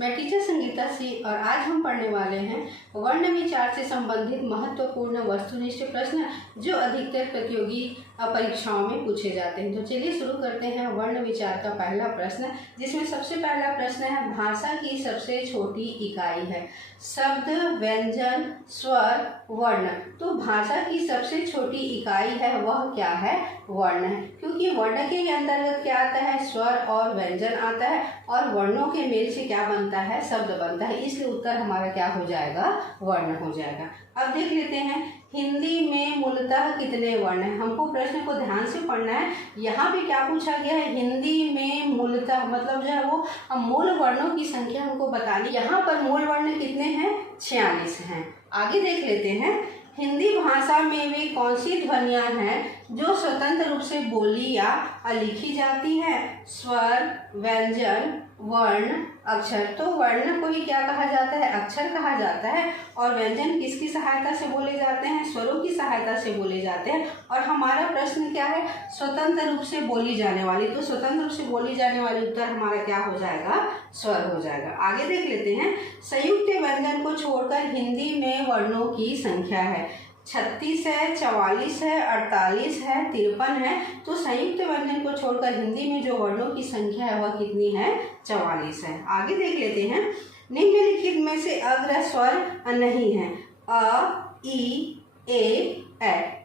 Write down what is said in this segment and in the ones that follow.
मैं टीचर संगीता सी और आज हम पढ़ने वाले हैं वर्ण विचार से संबंधित महत्वपूर्ण वस्तुनिष्ठ प्रश्न जो अधिकतर प्रतियोगी परीक्षाओं में पूछे जाते हैं। तो चलिए शुरू करते हैं वर्ण विचार का पहला प्रश्न, जिसमें सबसे पहला प्रश्न है भाषा की सबसे छोटी इकाई है। शब्द, व्यंजन, स्वर, वर्ण। तो भाषा की सबसे छोटी इकाई है वह क्या है? वर्ण है, क्योंकि वर्ण के अंतर्गत क्या आता है? स्वर और व्यंजन आता है और वर्णों के मेल से क्या बनता है? शब्द बनता है। इसलिए उत्तर हमारा क्या हो जाएगा? वर्ण हो जाएगा। अब देख लेते हैं हिंदी में मूलतः कितने वर्ण हैं। हमको प्रश्न को ध्यान से पढ़ना है। यहाँ पे क्या पूछा गया है? हिंदी में मूलतः मतलब जो है वो मूल वर्णों की संख्या हमको बतानी। यहाँ पर मूल वर्ण कितने हैं? 46 हैं। आगे देख लेते हैं हिंदी भाषा में वे कौन सी ध्वनियाँ हैं जो स्वतंत्र रूप से बोली या लिखी जाती है? स्वर, व्यंजन, वर्ण, अक्षर। तो वर्ण को ही क्या कहा जाता है? अक्षर कहा जाता है। और व्यंजन किसकी सहायता से बोले जाते हैं? स्वरों की सहायता से बोले जाते हैं। और हमारा प्रश्न क्या है? स्वतंत्र रूप से बोली जाने वाली। तो स्वतंत्र रूप से बोली जाने वाली उत्तर हमारा क्या हो जाएगा? स्वर हो जाएगा। आगे देख लेते हैं संयुक्त व्यंजन को छोड़कर हिंदी में वर्णों की संख्या है। 36 है, 44 है, 48 है, 53 है। तो संयुक्त व्यंजन को छोड़कर हिंदी में जो वर्णों की संख्या है वह कितनी है? 44 है। आगे देख लेते हैं निम्नलिखित में से अग्र स्वर नहीं है। अ, ई, ए,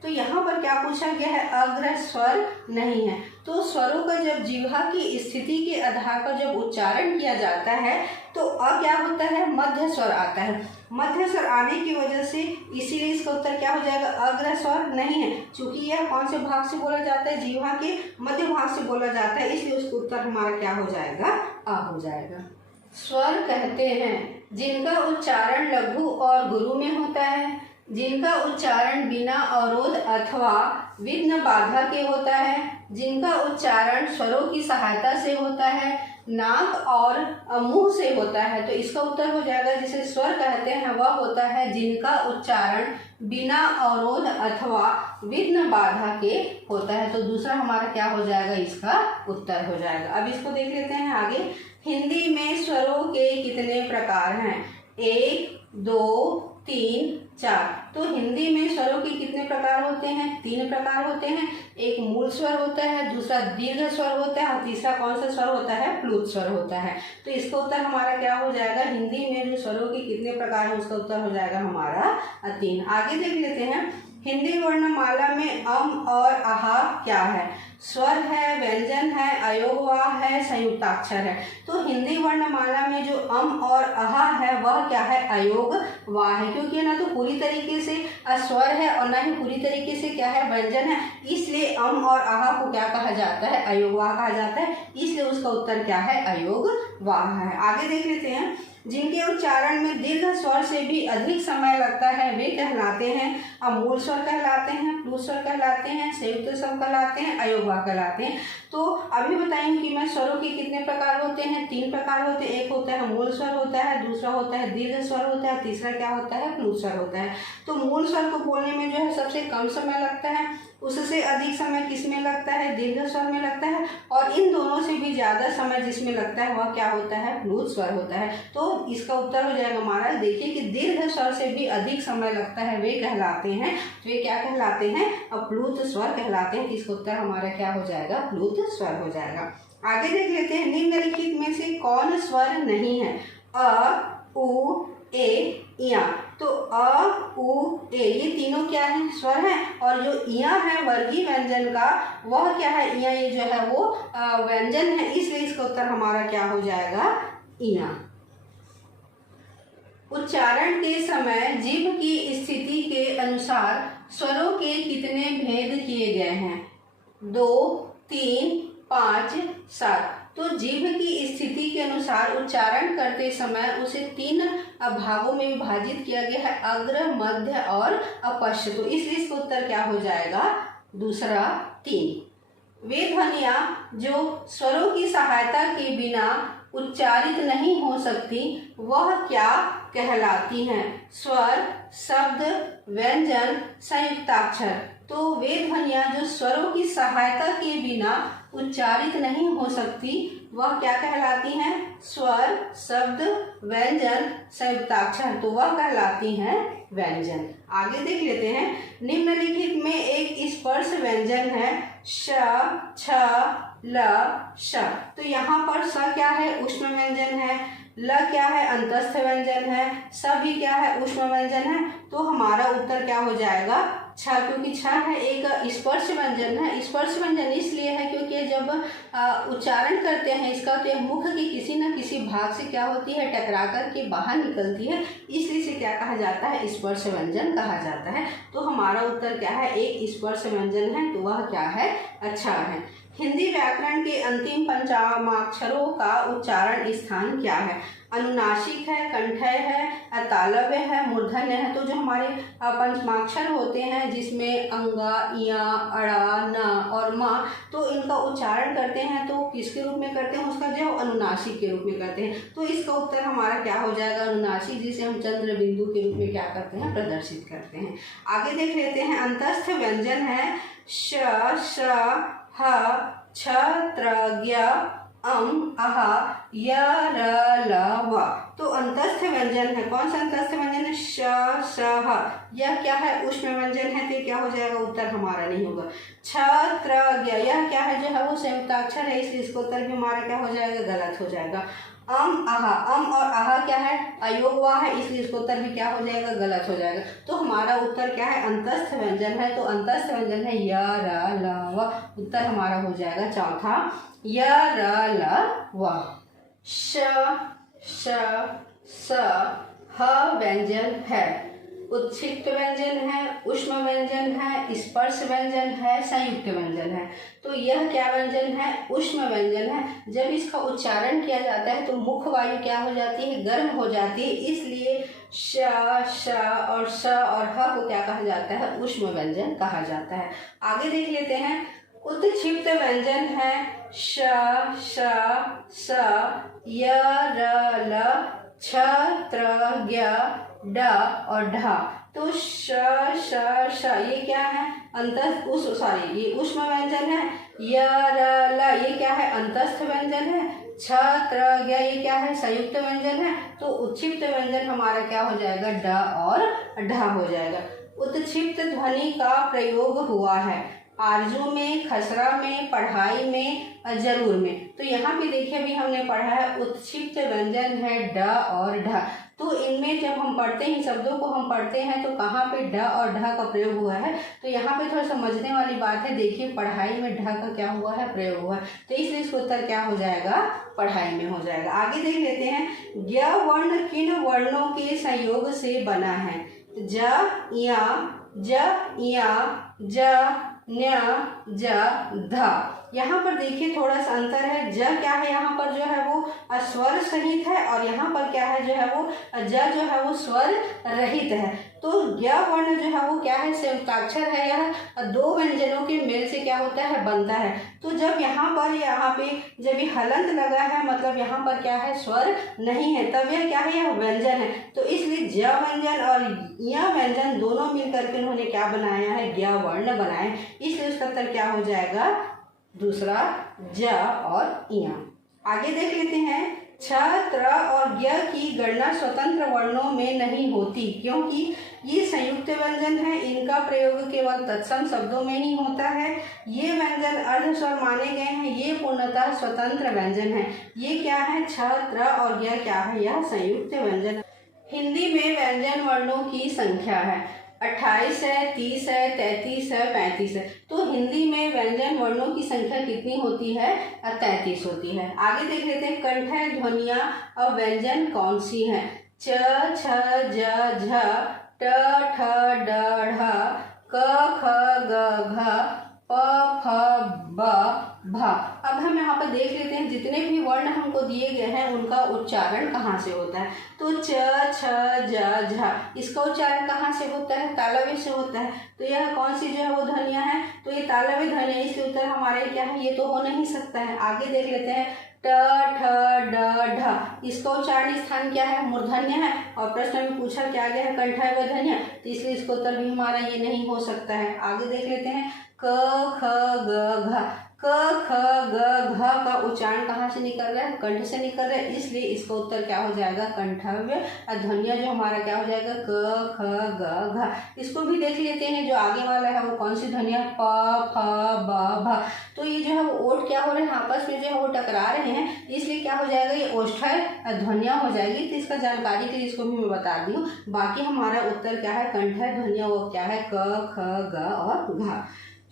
तो यहाँ पर क्या पूछा गया है? अग्र स्वर नहीं है। तो स्वरों का जब जिह्वा की स्थिति के आधार पर जब उच्चारण किया जाता है तो अ क्या होता है? मध्य स्वर आता है। मध्य स्वर आने की वजह से इसीलिए इसका उत्तर क्या हो जाएगा? अग्र स्वर नहीं है। चूंकि यह कौन से भाग से बोला जाता है? जिह्वा के मध्य भाग से बोला जाता है, इसलिए उसका उत्तर हमारा क्या हो जाएगा? अ हो जाएगा। स्वर कहते हैं जिनका उच्चारण लघु और गुरु में होता है, जिनका उच्चारण बिना अवरोध अथवा विघ्न बाधा के होता है, जिनका उच्चारण स्वरों की सहायता से होता है, नाक और मुंह से होता है। तो इसका उत्तर हो जाएगा जिसे स्वर कहते हैं वह होता है जिनका उच्चारण बिना अवरोध अथवा विघ्न बाधा के होता है। तो दूसरा हमारा क्या हो जाएगा? इसका उत्तर हो जाएगा। अब इसको देख लेते हैं आगे। हिंदी में स्वरों के कितने प्रकार हैं? 1, 2, 3, 4। तो हिंदी में स्वरों के कितने प्रकार होते हैं? 3 प्रकार होते हैं। एक मूल स्वर होता है, दूसरा दीर्घ स्वर होता है और तीसरा कौन सा स्वर होता है? प्लुत स्वर होता है। तो इसका उत्तर हमारा क्या हो जाएगा? हिंदी में जो स्वरों के कितने प्रकार हैं उसका उत्तर हो जाएगा हमारा 3। आगे देख लेते हैं हिंदी वर्णमाला में अम और आहा क्या है? स्वर है, व्यंजन है, अयोगवाह है, संयुक्ताक्षर है। तो हिंदी वर्णमाला में जो अम और अहा है वह क्या है? अयोगवाह है, क्योंकि ना तो पूरी तरीके से स्वर है और ना ही पूरी तरीके से क्या है? व्यंजन है। इसलिए अम और आहा को क्या कहा जाता है? अयोगवाह कहा जाता है। इसलिए उसका उत्तर क्या है? अयोगवाह है। आगे देख लेते हैं जिनके उच्चारण में दीर्घ स्वर से भी अधिक समय लगता है वे कहलाते हैं मूल स्वर कहलाते हैं, प्लुत स्वर कहलाते हैं, संयुक्त स्वर कहलाते हैं, अयोगवाह कहलाते हैं। तो अभी बताएंगे कि मैं स्वरों के कितने प्रकार होते हैं? 3 प्रकार होते हैं। एक होता है मूल स्वर होता है, दूसरा होता है दीर्घ स्वर होता है, तीसरा क्या होता है? प्लुत स्वर होता है। तो मूल स्वर को बोलने में जो है सबसे कम समय लगता है, उससे अधिक समय किसमें लगता है? दीर्घ स्वर में लगता है। और इन दोनों से भी ज़्यादा समय जिसमें लगता है वह क्या होता है? प्लुत स्वर होता है। तो इसका उत्तर हो जाएगा हमारा, देखिए कि दीर्घ स्वर से भी अधिक समय लगता है वे कहलाते हैं, वे क्या कहलाते हैं? प्लुत स्वर कहलाते हैं। इसका उत्तर हमारा क्या हो जाएगा? प्लुत स्वर हो जाएगा। आगे देख लेते हैं निम्नलिखित में से कौन स्वर नहीं है? अ, उ, ए, या। तो अ, उ, ए ये तीनों क्या है? स्वर है। और जो इया है वर्गीय व्यंजन का वह क्या है? इया ये जो है वो व्यंजन है, इसलिए इसका उत्तर हमारा क्या हो जाएगा? इया। उच्चारण के समय जीभ की स्थिति के अनुसार स्वरों के कितने भेद किए गए हैं? 2, 3, 5, 7। तो जीभ की स्थिति के अनुसार उच्चारण करते समय उसे 3 भागों में विभाजित किया गया है, अग्र, मध्य और अपश्य। तो इसलिए इसका उत्तर क्या हो जाएगा? दूसरा 3। वे ध्वनियाँ जो स्वरों की सहायता के बिना उच्चारित नहीं हो सकती वह क्या कहलाती हैं? स्वर, शब्द, व्यंजन, संयुक्ताक्षर। तो वे ध्वनियाँ जो स्वरों की सहायता के बिना उच्चारित नहीं हो सकती वह क्या कहलाती हैं? स्वर, शब्द, व्यंजन, संयुक्ताक्षर, तो वह कहलाती हैं व्यंजन। आगे देख लेते हैं, निम्नलिखित में एक स्पर्श व्यंजन है श, छ, ल, श। तो यहाँ पर स क्या है? ऊष्म व्यंजन है। ल क्या है? अंतस्थ व्यंजन है। स भी क्या है? ऊष्म व्यंजन है। तो हमारा उत्तर क्या हो जाएगा? छ, क्योंकि छ है एक स्पर्श व्यंजन है। स्पर्श व्यंजन इसलिए है क्योंकि जब उच्चारण करते हैं इसका तो यह मुख के किसी न किसी भाग से क्या होती है? टकरा कर के बाहर निकलती है, इसलिए से क्या कहा जाता है? स्पर्श व्यंजन कहा जाता है। तो हमारा उत्तर क्या है? एक स्पर्श व्यंजन है, तो वह क्या है? अच्छा है। हिंदी व्याकरण के अंतिम पंचमाक्षरों का उच्चारण स्थान क्या है? अनुनासिक है, कंठय है, तालव्य है, मूर्धन्य है। तो जो हमारे पंचमाक्षर होते हैं जिसमें अंगा, इया, अड़ा, न और म, तो इनका उच्चारण करते हैं तो किसके रूप में करते हैं? उसका जो अनुनासिक के रूप में करते हैं। तो इसका उत्तर हमारा क्या हो जाएगा? अनुनासिक, जिसे हम चंद्र बिंदु के रूप में क्या करते हैं? प्रदर्शित करते हैं। आगे देख लेते हैं, अंतस्थ व्यंजन है श, श, ह, छ, त्र, ज्ञ, अम, अह, य, र, ल, व। तो अंतस्थ व्यंजन है। कौन सा अंतस्थ व्यंजन है? श, श, ह। यह क्या है? ऊष्म व्यंजन है, तो क्या हो जाएगा? उत्तर हमारा नहीं होगा। छ, त्र, ज्ञ, यह क्या है? जो है वो संयुक्ताक्षर है, इसलिए इसका उत्तर भी हमारा क्या हो जाएगा? गलत हो जाएगा। अम, आहा, अम और आहा क्या है? अयोग हुआ है, इसलिए इसका उत्तर भी क्या हो जाएगा? गलत हो जाएगा। तो हमारा उत्तर क्या है? अंतस्थ व्यंजन है। तो अंतस्थ व्यंजन है य, र, ल, व। उत्तर हमारा हो जाएगा चौथा, य, र, ल, व। श, श, स, ह व्यंजन है, उत्क्षिप्त व्यंजन है, ऊष्म व्यंजन है, स्पर्श व्यंजन है, संयुक्त व्यंजन है। तो यह क्या व्यंजन है? ऊष्म व्यंजन है। जब इसका उच्चारण किया जाता है तो मुख वायु क्या हो जाती है? गर्म हो जाती है, इसलिए श, श और स और ह को क्या कहा जाता है? ऊष्म व्यंजन कहा जाता है। आगे देख लेते हैं, उत्क्षिप्त व्यंजन है श, श, स, य, र, ल, छ, त्र, ज्ञ, ड और ढ। तो श, श, श ये क्या है? ये ऊष्म व्यंजन है। य, र, ल ये क्या है? अंतस्थ व्यंजन है। छ, त्र, ज्ञ ये क्या है? संयुक्त व्यंजन है। तो उत्क्षिप्त व्यंजन हमारा क्या हो जाएगा? ड और ढ हो जाएगा। उत्क्षिप्त ध्वनि का प्रयोग हुआ है आरजू में, खसरा में, पढ़ाई में, जरूर में। तो यहाँ पे देखिए अभी हमने पढ़ा है उत्क्षिप्त व्यंजन है ड और ढ। तो इनमें जब हम पढ़ते हैं, शब्दों को हम पढ़ते हैं तो कहाँ पे ढ और ढ का प्रयोग हुआ है? तो यहाँ पे थोड़ा समझने वाली बात है। देखिए पढ़ाई में ढ का क्या हुआ है? प्रयोग हुआ है, तो इसलिए इसका उत्तर क्या हो जाएगा? पढ़ाई में हो जाएगा। आगे देख लेते हैं, ज्ञ वर्ण किन वर्णों के संयोग से बना है? ज, या, ज, या, ज, न्य, ज, ध। यहाँ पर देखिए थोड़ा सा अंतर है। ज क्या है? यहाँ पर जो है वो स्वर सहित है और यहाँ पर क्या है? जो है वो ज जो है वो स्वर रहित है। तो ज्ञ वर्ण जो है वो क्या है? संयुक्ताक्षर है। यह दो व्यंजनों के मेल से क्या होता है? बनता है। तो जब यहाँ पे जब ये हलंत लगा है, मतलब यहाँ पर क्या है? स्वर नहीं है, तब यह क्या है? यह व्यंजन है। तो इसलिए ज व्यंजन और य व्यंजन दोनों मिलकर के उन्होंने क्या बनाया है? ज्ञ वर्ण बनाए, इसलिए उसका उत्तर क्या हो जाएगा? दूसरा, ज और इया। आगे देख लेते हैं, छ, त्र और ज्ञ की गणना स्वतंत्र वर्णों में नहीं होती क्योंकि ये संयुक्त व्यंजन है। इनका प्रयोग केवल तत्सम शब्दों में नहीं होता है। ये व्यंजन अर्ध स्वर माने गए हैं, ये पूर्णतः स्वतंत्र व्यंजन है। ये क्या है? छ, त्र और ज्ञ क्या है? यह संयुक्त व्यंजन है। हिंदी में व्यंजन वर्णों की संख्या है 28 है, 30 है, 33 है, 35 है। तो हिंदी में व्यंजन वर्णों की संख्या कितनी होती है? 33 होती है। आगे देख लेते हैं, कंठय ध्वनियाँ और व्यंजन कौन सी हैं? च, छ, ज, झ, ट, ठ, ड, ढ, क, ख, ग, घ, प, फ, ब, भ। अब हम यहाँ पर देख लेते हैं जितने भी वर्ण हमको दिए गए हैं उनका उच्चारण कहाँ से होता है। तो च, छ, ज, झ, इसका उच्चारण कहाँ से होता है? तालव्य से होता है। तो यह कौन सी जो है वो ध्वनियाँ हैं? तो ये तालव्य ध्वनि, इसके उत्तर हमारे क्या है? ये तो हो नहीं सकता है। आगे देख लेते हैं ट, ठ, ड, ढ, इसका उच्चारण स्थान क्या है? मूर्धन्य है। और प्रश्न में पूछा क्या गया है? कंठ्य ध्वनि, तो इसलिए इसका उत्तर भी हमारा ये नहीं हो सकता है। आगे देख लेते हैं क, ख, ग, घ, क, ख, ग, घ का उच्चारण कहाँ से निकल रहा है? कंठ से निकल रहा है, इसलिए इसका उत्तर क्या हो जाएगा? कंठव्य ध्वनिया जो हमारा क्या हो जाएगा? क, ख, ग, घ। इसको भी देख लेते हैं, जो आगे वाला है वो कौन सी ध्वनिया? प, फ, ब, भ। तो ये जो है वो ओठ क्या हो रहे हैं? आपस में जो है वो टकरा रहे हैं, इसलिए क्या हो जाएगा? ये ओष्ठ्य ध्वनिया हो जाएगी। तो इसका जानकारी के लिए इसको भी मैं बता दी हूँ। बाकी हमारा उत्तर क्या है? कंठ्य ध्वनिया वो क्या है? क, ख, ग और घ।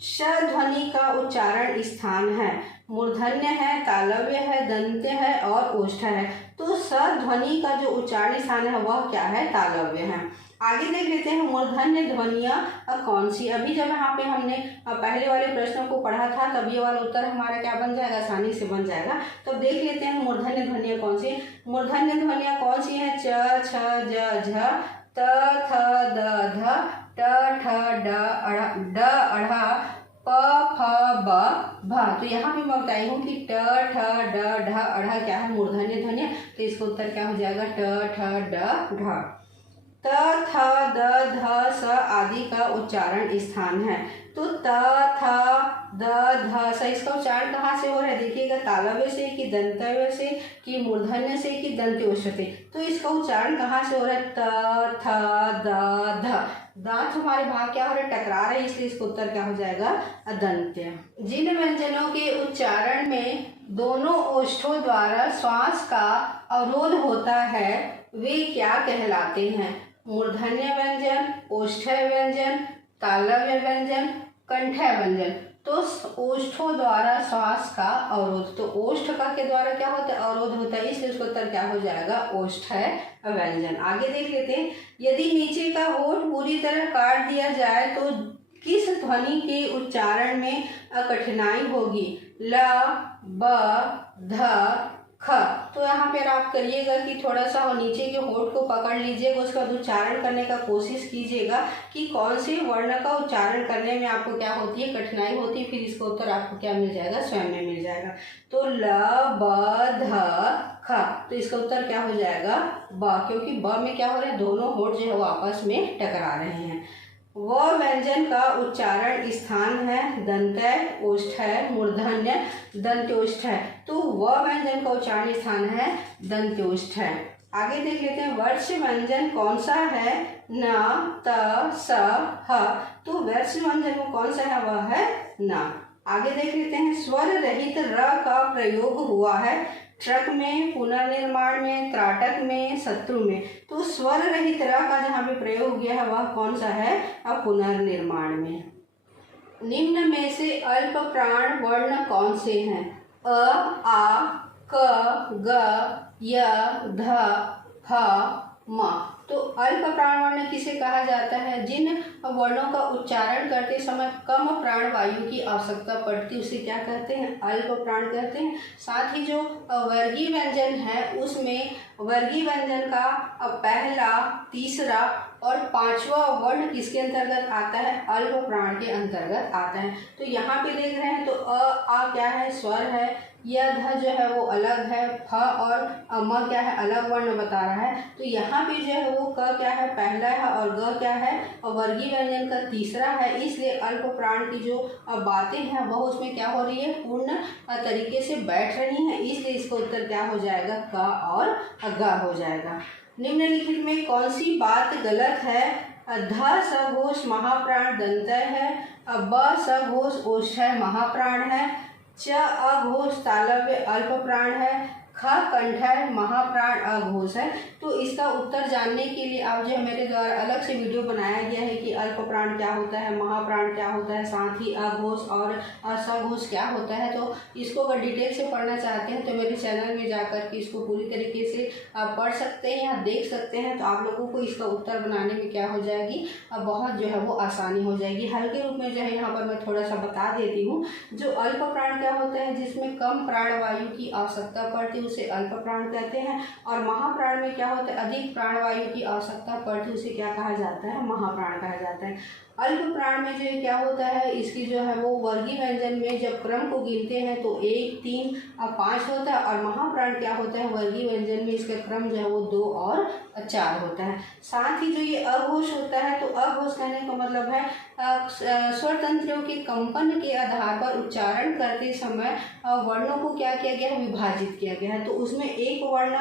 श ध्वनि का उच्चारण स्थान है, मूर्धन्य है, तालव्य है, दंत्य है और ओष्ठ्य है। तो स ध्वनि का जो उच्चारण स्थान है वह क्या है? तालव्य है। आगे देख लेते हैं मूर्धन्य ध्वनियाँ कौन सी। अभी जब यहाँ पे हमने पहले वाले प्रश्नों को पढ़ा था तब ये वाला उत्तर हमारा क्या बन जाएगा? आसानी से बन जाएगा। तो देख लेते हैं मूर्धन्य ध्वनियाँ कौन सी। मूर्धन्य ध्वनियाँ कौन सी हैं? च, छ, ज, झ, त, थ, द, ध, ट, ठ, ड, अढ़ा, प, फ, ब, भ। तो यहाँ पे मैं बताई हूँ कि ट, ठ, ड, ढ, अढ़ा क्या है? मूर्धन्य ध्वनि। तो इसका उत्तर क्या हो जाएगा? ट, ठ, ड, ढ। त, थ, द, ध, स आदि का उच्चारण स्थान है। तो त, थ, द, ध, स इसका उच्चारण कहाँ से हो रहा है? देखिएगा, तालव्य से कि दंतव्य से कि मूर्धन्य से कि दंत्योष्ठ से। तो इसका उच्चारण कहाँ से हो रहा है? त, थ, द, ध। दांत हमारे भाग क्या हो रहे? टकरा रहे, इसलिए इसका उत्तर क्या हो जाएगा? अदंत्य। जिन व्यंजनों के उच्चारण में दोनों ओष्ठों द्वारा श्वास का अवरोध होता है वे क्या कहलाते हैं? मूर्धन्य व्यंजन, ओष्ठ्य व्यंजन, तालव्य व्यंजन, कंठ्य व्यंजन। तो ओष्ठों द्वारा श्वास का अवरोध, तो ओष्ठ का के द्वारा क्या होता है? अवरोध होता है, इसलिए उसका उत्तर क्या हो जाएगा? ओष्ठ्य व्यंजन। आगे देख लेते हैं, यदि नीचे का होठ पूरी तरह काट दिया जाए तो किस ध्वनि के उच्चारण में कठिनाई होगी? ल, ब, ध, ख। तो यहाँ पर आप करिएगा कि थोड़ा सा नीचे के होठ को पकड़ लीजिएगा, उसका उच्चारण करने का कोशिश कीजिएगा कि कौन से वर्ण का उच्चारण करने में आपको क्या होती है? कठिनाई होती है। फिर इसका उत्तर आपको क्या मिल जाएगा? स्वयं में मिल जाएगा। तो ल, ब, ध, ख। तो इसका उत्तर क्या हो जाएगा? ब, क्योंकि ब में क्या हो रहा है? दोनों होठ जो है वो आपस में टकरा रहे हैं। व व्यंजन का उच्चारण स्थान है दंत्य, ओष्ठ्य, मूर्धन्य, दंत्योष्ठ्य। तो व व्यंजन का उच्चारण स्थान है दंत्योष्ठ्य। आगे देख लेते हैं, वर्ष व्यंजन कौन सा है? न, त, स, ह। तो वर्ष व्यंजन में कौन सा है? वह है न। आगे देख लेते हैं, स्वर रहित र का प्रयोग हुआ है ट्रक में, पुनर्निर्माण में, त्राटक में, शत्रु में। तो स्वर रहित र का जहाँ पे प्रयोग गया है वह कौन सा है? अब पुनर्निर्माण में। निम्न में से अल्प प्राण वर्ण कौन से हैं? अ, आ, क, ग, य, ध, ह, म। तो अल्प प्राण वर्ण किसे कहा जाता है? जिन वर्णों का उच्चारण करते समय कम प्राण वायु की आवश्यकता पड़ती, उसे क्या कहते हैं? अल्प प्राण कहते हैं। साथ ही जो वर्गीय व्यंजन है उसमें वर्गीय व्यंजन का पहला, तीसरा और पांचवा वर्ण किसके अंतर्गत आता है? अल्प प्राण के अंतर्गत आता है। तो यहाँ पे देख रहे हैं, तो अ, आ क्या है? स्वर है। यह ध जो है वो अलग है, फ और म क्या है? अलग वर्ण बता रहा है। तो यहाँ पे जो है वो क क्या है? पहला है और ग क्या है? और वर्गीय व्यंजन का तीसरा है, इसलिए अल्प प्राण की जो बातें हैं वह उसमें क्या हो रही है? पूर्ण तरीके से बैठ रही हैं, इसलिए इसका उत्तर क्या हो जाएगा? क और ग हो जाएगा। निम्नलिखित में कौन सी बात गलत है? ध सघोष महाप्राण दंत्य है, ब सघोष ओष्ठ्य महाप्राण है, च अघोष तालव्य अल्प प्राण है, ख ख कंठ है, महाप्राण अघोष है। तो इसका उत्तर जानने के लिए आप जो है मेरे द्वारा अलग से वीडियो बनाया गया है कि अल्प प्राण क्या होता है, महाप्राण क्या होता है, साथ ही अघोष और सघोष क्या होता है। तो इसको अगर डिटेल से पढ़ना चाहते हैं तो मेरे चैनल में जाकर के इसको पूरी तरीके से आप पढ़ सकते हैं या देख सकते हैं। तो आप लोगों को इसका उत्तर बनाने में क्या हो जाएगी, बहुत जो है वो आसानी हो जाएगी। हल्के रूप में जो है यहाँ पर मैं थोड़ा सा बता देती हूँ। जो अल्प प्राण क्या होता है, जिसमें कम प्राणवायु की आवश्यकता पड़ती है उसे अल्प प्राण कहते हैं। और महाप्राण में क्या होता है, अधिक प्राणवायु की आवश्यकता पड़ती है उसे क्या कहा जाता है, महाप्राण कहा जाता है। अल्प प्राण में जो क्या होता है, इसकी जो है वो वर्गीय व्यंजन में जब क्रम को गिनते हैं तो 1, 3 और 5 होता है। और महाप्राण क्या होता है, वर्गीय व्यंजन में इसका क्रम जो है वो 2 और 4 होता है। साथ ही जो ये अघोष होता है, तो अघोष कहने का मतलब है स्वर तंत्रियों के कंपन के आधार पर उच्चारण करते समय वर्णों को क्या किया गया है, विभाजित किया गया है। तो उसमें एक वर्ण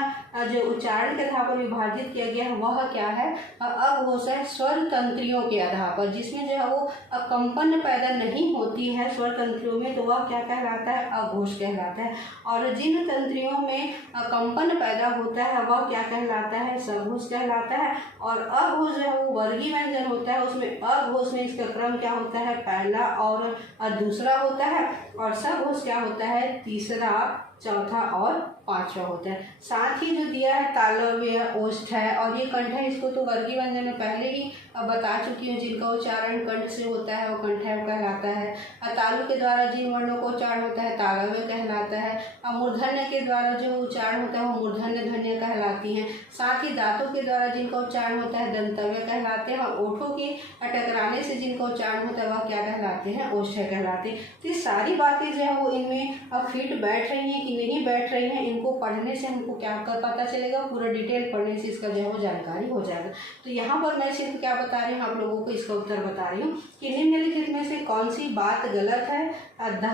जो उच्चारण के आधार पर विभाजित किया गया है वह क्या है, अघोष है। स्वर तंत्रियों के आधार पर जिसमें जो है वो कंपन पैदा नहीं होती है स्वर तंत्रियों में, तो वह क्या कहलाता है, अघोष कहलाता है। और जिन तंत्रियों में कंपन पैदा होता है वह क्या कहलाता है, सघोष कहलाता है। और अघोष जो है वो वर्गीय व्यंजन होता है, उसमें अघोष में इसका क्रम क्या होता है, पहला और दूसरा होता है। और सघोष क्या होता है, तीसरा, चौथा और पांचवा होता है। साथ ही जो दिया है तालव्य, ओष्ठ है और ये कंठ है, इसको तो वर्गीय व्यंजन में पहले ही बता चुकी हूँ। जिनका उच्चारण कंठ से होता है वो कंठय कहलाता है। तालु के द्वारा जिन वर्णों को उच्चारण होता है तालव्य कहलाता है। मूर्धन्य के द्वारा जो उच्चारण होता है वो मूर्धन्य ध्वनियाँ कहलाती हैं। साथ ही दांतों के द्वारा जिनका उच्चारण होता है दंतव्य कहलाते हैं। और ओठों के टकराने से जिनका उच्चारण होता है वह क्या कहलाते हैं, ओष्ठ्य कहलाते हैं। तो ये सारी बातें जो है वो इनमें फिट बैठ रही हैं कि नहीं बैठ रही हैं, इनको पढ़ने से हमको क्या पता चलेगा, पूरा डिटेल पढ़ने से इसका जो है वो जानकारी हो जाएगा। तो यहाँ पर मैं सिर्फ क्या बता रही हूँ, आप लोगों को इसका उत्तर बता रही हूँ कि निम्नलिखित में से कौन सी बात गलत है। ध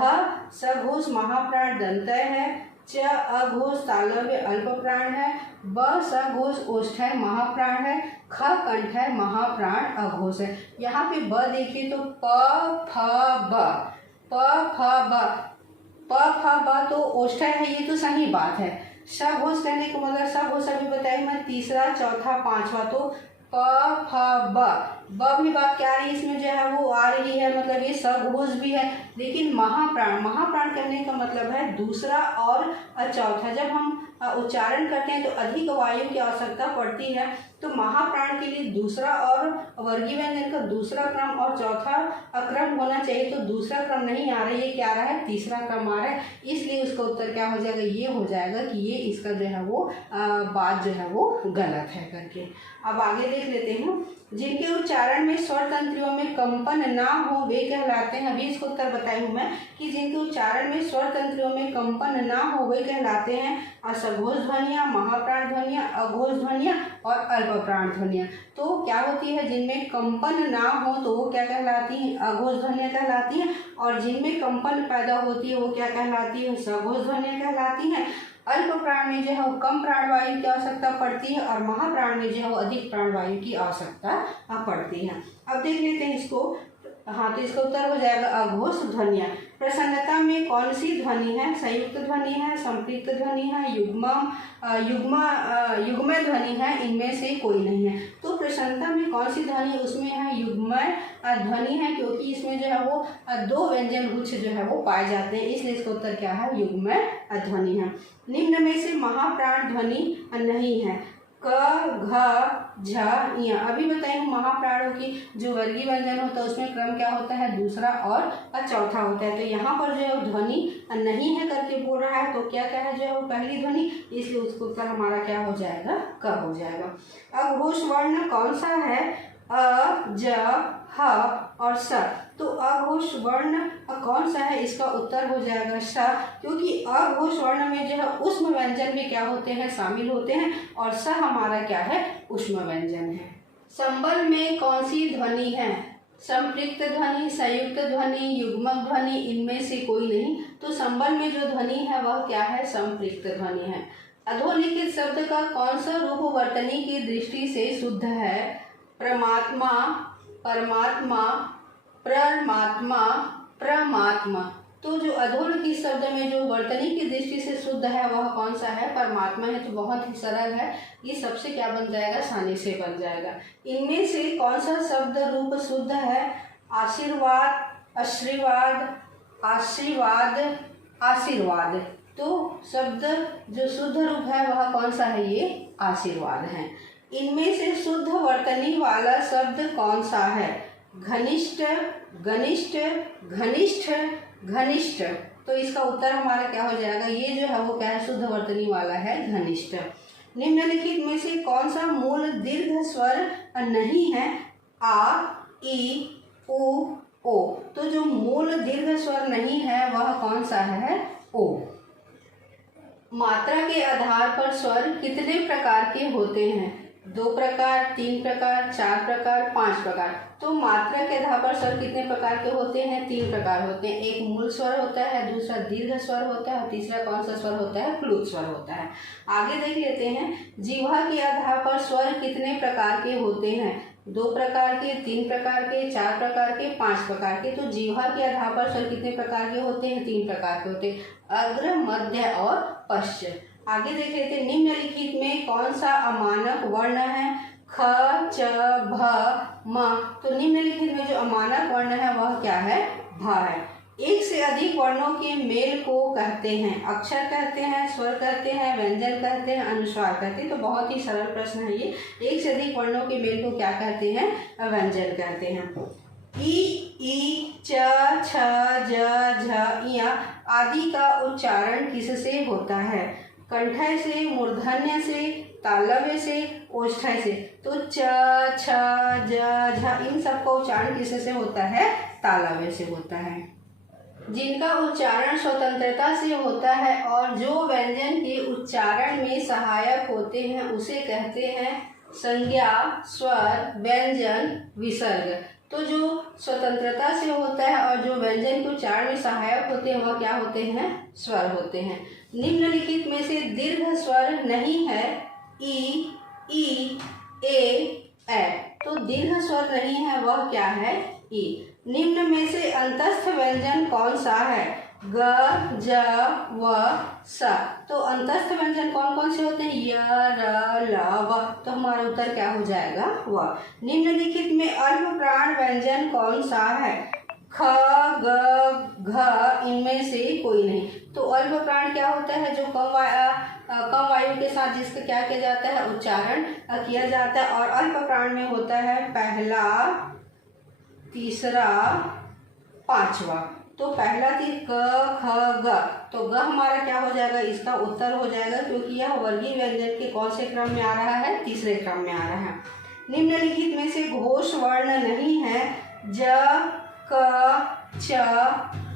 सघोष महाप्राण दंतय है, च अघोष तालव्य अल्प प्राण है, ब सघोष ओष्ठ्य महाप्राण है, ख कंठ है महाप्राण अघोष है। यहाँ पे ब देखिए तो प फ ब, प फ ब, प फ ब तो ओष्ठ्य है, ये तो सही बात है। सघोष कहने का मतलब सघोष अभी बताई मैं, तीसरा, चौथा, पांचवा, तो प फ ब भी बात क्या आ रही है, इसमें जो है वो आ रही है, मतलब ये सघोष भी है। लेकिन महाप्राण, महाप्राण कहने का मतलब है दूसरा और चौथा। जब हम उच्चारण करते हैं तो अधिक वायु की आवश्यकता पड़ती है, तो महाप्राण के लिए दूसरा और वर्गीय व्यंजन का दूसरा क्रम और चौथा क्रम होना चाहिए। तो दूसरा क्रम नहीं आ रहा है, ये क्या आ रहा है, तीसरा क्रम आ रहा है। इसलिए उसका उत्तर क्या हो जाएगा, ये हो जाएगा कि ये इसका जो है वो बात जो है वो गलत है करके। अब आगे देख लेते हैं। जिनके उच्चारण में स्वर तंत्रियों में कंपन ना हो वे कहलाते हैं। अभी इसको उत्तर बताई हूँ मैं कि जिनके उच्चारण में स्वर तंत्रियों में कंपन ना हो वे कहलाते हैं असघोष ध्वनियाँ, महाप्राण ध्वनियाँ, अघोष ध्वनियाँ और अल्प प्राण ध्वनियाँ। तो क्या होती है, जिनमें कंपन ना हो तो वो क्या कहलाती हैं, अघोष ध्वनियाँ कहलाती हैं। और जिनमें कंपन पैदा होती है वो क्या कहलाती है, सघोष ध्वनियाँ कहलाती हैं। अल्प प्राण में जो है वो कम प्राणवायु की आवश्यकता पड़ती है और महाप्राण में जो है वो अधिक प्राणवायु की आवश्यकता पड़ती है। अब देख लेते हैं इसको। हाँ, तो इसका उत्तर हो जाएगा अघोष ध्वनियाँ। प्रसन्नता में कौन सी ध्वनि है, संयुक्त ध्वनि है, संपृक्त ध्वनि है, युग्मय ध्वनि है, इनमें से कोई नहीं है। तो प्रसन्नता में कौन सी ध्वनि है, उसमें है युग्मय ध्वनि है, क्योंकि इसमें जो है वो दो व्यंजन गुच्छ जो है वो पाए जाते हैं, इसलिए इसका उत्तर क्या है, युग्मय ध्वनि है। निम्न में से महाप्राण ध्वनि नहीं है, क घ झ ञ। अभी बताई हूँ महाप्राणों की जो वर्गीय व्यंजन होता है उसमें क्रम क्या होता है, दूसरा और चौथा होता है। तो यहाँ पर जो है ध्वनि नहीं है करके बोल रहा है, तो क्या है जो है वो पहली ध्वनि, इसलिए उसका उत्तर हमारा क्या हो जाएगा, क हो जाएगा। अब घोष वर्ण कौन सा है, अ ज ह और स। तो अघोष वर्ण कौन सा है, इसका उत्तर हो जाएगा स, क्योंकि अघोष वर्ण में जो है ऊष्म व्यंजन भी क्या होते हैं, शामिल होते हैं, और स हमारा क्या है, ऊष्म व्यंजन है। संबल में कौन सी ध्वनि है, संपृक्त ध्वनि, संयुक्त ध्वनि, युग्मक ध्वनि, इनमें से कोई नहीं। तो संबल में जो ध्वनि है वह क्या है, संपृक्त ध्वनि है। अधोलिखित शब्द का कौन सा रूप वर्तनी की दृष्टि से शुद्ध है, परमात्मा, परमात्मा, परमात्मा, परमात्मा। तो जो अधोरेखित शब्द में जो वर्तनी की दृष्टि से शुद्ध है वह कौन सा है? परमात्मा है। तो बहुत ही सरल है, ये सबसे क्या बन जाएगा? सानी से बन जाएगा। इनमें से कौन सा शब्द रूप शुद्ध है? आशीर्वाद, आशीर्वाद, आशीर्वाद, आशीर्वाद। तो शब्द जो शुद्ध रूप है वह कौन सा है? ये आशीर्वाद है। इनमें से शुद्ध वर्तनी वाला शब्द कौन सा है? घनिष्ठ, घनिष्ठ, घनिष्ठ, घनिष्ठ। तो इसका उत्तर हमारा क्या हो जाएगा? ये जो है वो क्या है? शुद्ध वर्तनी वाला है, घनिष्ठ। निम्नलिखित में से कौन सा मूल दीर्घ स्वर नहीं है? आ, ई, उ, ओ। तो जो मूल दीर्घ स्वर नहीं है वह कौन सा है? ओ। मात्रा के आधार पर स्वर कितने प्रकार के होते हैं? 2 प्रकार, 3 प्रकार, 4 प्रकार, 5 प्रकार। तो मात्रा के आधार पर स्वर कितने प्रकार के होते हैं? 3 प्रकार होते हैं। एक मूल स्वर होता है, दूसरा दीर्घ स्वर होता है और तीसरा कौन सा स्वर होता है? प्लुत स्वर होता है। आगे देख लेते हैं, जिह्वा के आधार पर स्वर कितने प्रकार के होते हैं? 2 प्रकार के, 3 प्रकार के, 4 प्रकार के, 5 प्रकार के। तो जिह्वा के आधार पर स्वर कितने प्रकार के होते हैं? 3 प्रकार के होते हैं, अग्र, मध्य और पश्च। आगे देख लेते हैं, निम्नलिखित में कौन सा अमानक वर्ण है? ख, च, भ, म। तो निम्नलिखित में जो अमानक वर्ण है वह क्या है? भ है। एक से अधिक वर्णों के मेल को कहते हैं? अक्षर कहते हैं, स्वर कहते हैं, व्यंजन कहते हैं, अनुस्वार कहते हैं। तो बहुत ही सरल प्रश्न है ये। एक से अधिक वर्णों के मेल को क्या कहते हैं? व्यंजन कहते हैं। ई, च, छ, ज, झ, ञ आदि का उच्चारण किससे होता है? कंठय से, मूर्धन्य से, तालव्य से, ओष्ठ्य से। तो च, छ, ज, झ इन सबका उच्चारण किससे होता है? तालव्य से होता है। जिनका उच्चारण स्वतंत्रता से होता है और जो व्यंजन के उच्चारण में सहायक होते हैं उसे कहते हैं संज्ञा, स्वर, व्यंजन, विसर्ग। तो जो स्वतंत्रता से होता है और जो व्यंजन के उच्चारण में सहायक होते हैं वह क्या होते हैं? स्वर होते हैं। निम्नलिखित में से दीर्घ स्वर नहीं है? ई, ए। तो दीर्घ स्वर नहीं है वह क्या है? ई। निम्न में से अंतस्थ व्यंजन कौन सा है? ग, ज, व, स। तो अंतस्थ व्यंजन कौन कौन से होते हैं? य, र, ल, व। तो हमारा उत्तर क्या हो जाएगा? व। निम्नलिखित में अल्प प्राण व्यंजन कौन सा है? ख, ग, घ इनमें से कोई नहीं। तो अल्प प्राण क्या होता है? जो कम वायु के साथ जिसका क्या किया जाता है? उच्चारण किया जाता है। और अल्प प्राण में होता है पहला, तीसरा, पांचवा। तो पहला तीर क, ख, ग। तो ग हमारा क्या हो जाएगा? इसका उत्तर हो जाएगा, क्योंकि यह वर्गीय व्यंजन के कौन से क्रम में आ रहा है? तीसरे क्रम में आ रहा है। निम्नलिखित में से घोष वर्ण नहीं है? ज, क, च,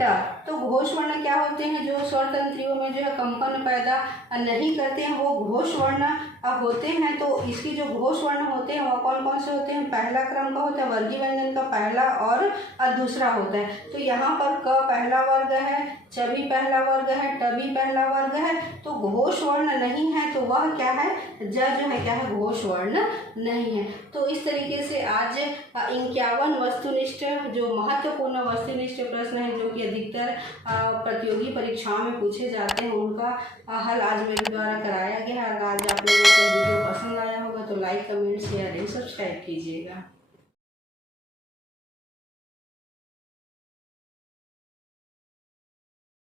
ट। तो घोष वर्ण क्या होते हैं? जो स्वर तंत्रियों में जो है कंपन पैदा नहीं करते हैं वो घोष वर्ण होते हैं। तो इसकी जो घोष वर्ण होते हैं वह कौन कौन से होते हैं? पहला क्रम का होता है, वर्गीय व्यंजन का पहला और दूसरा होता है। तो यहाँ पर क पहला वर्ग है, च भी पहला वर्ग है, ट भी पहला वर्ग है। तो घोष वर्ण नहीं है तो वह क्या है? ज जो है क्या है? घोष वर्ण नहीं है। तो इस तरीके से आज 51 वस्तुनिष्ठ जो महत्वपूर्ण वस्तुनिष्ठ प्रश्न है जो कि अधिकतर प्रतियोगी परीक्षाओं में पूछे जाते हैं उनका हल आज मेरे द्वारा कराया गया है। अगर आज आप लोगों को वीडियो पसंद आया होगा तो like, comment, share and subscribe कीजिएगा।